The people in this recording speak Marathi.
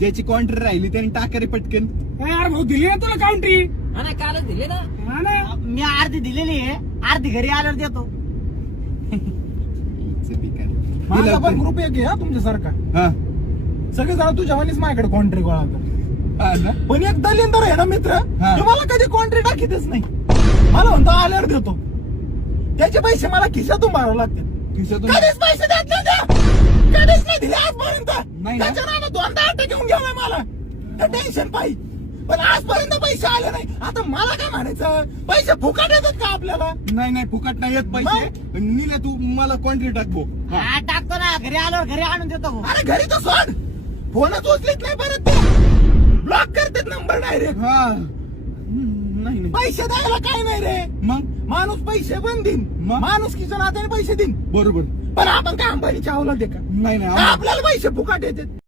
ज्याची कॉन्ट्री राहिली त्याने टाका रे पटकन. यार भाऊ दिली ना तुला काउंट्री. हा ना कालच दिले ना. हा ना मी अर्धी दिलेली आहे, अर्धी घरी आल्यावर देतो. माझा पण ग्रुप एक आहे हा तुमच्यासारखा. हा सगळे जण तुझ्या वाणीच माझ्याकडे कॉन्ट्री गोळा कर. हा ना. पण एक दलिंदर आहे ना मित्र, हा. तो मला कधी कॉन्ट्री टाकीतच नाही. मला म्हणतो आल्यावर देतो. त्याचे पैसे मला खिशातून भरावे लागतील. खिशातून कधीच पैसे देत नाही ते. कधीच नाही दिले आजपर्यंत. नाही ना. त्याच्या नावानं 2दा अटक घेऊन गेलाय मला. टेन्शन पाहिजे. पण आजपर्यंत पैसे आले नाही. आता मला काय म्हणायचं, पैसे फुकट येतात का आपल्याला? नाही फुकट नाही येत पैसे. नीला तू मला कॉन्ट्री टाकबो. हा टाकतो ना, घरी आल्यावर घरी आणून देतो भाऊ. अरे घरी तर सोड, फोनच उचलीत नाही परत ते. ब्लॉक करतात नंबर डायरेक्ट. हा नाही पैसे द्यायला काय नाही रे. मग माणूस पैसे पण देईन, मग? माणूस किच्या नात्याने पैसे देईन. बरोबर. पण आपण काय अंबानीच्या अवलाद आहे का? नाही का आपल्याला पैसे फुकट येतात?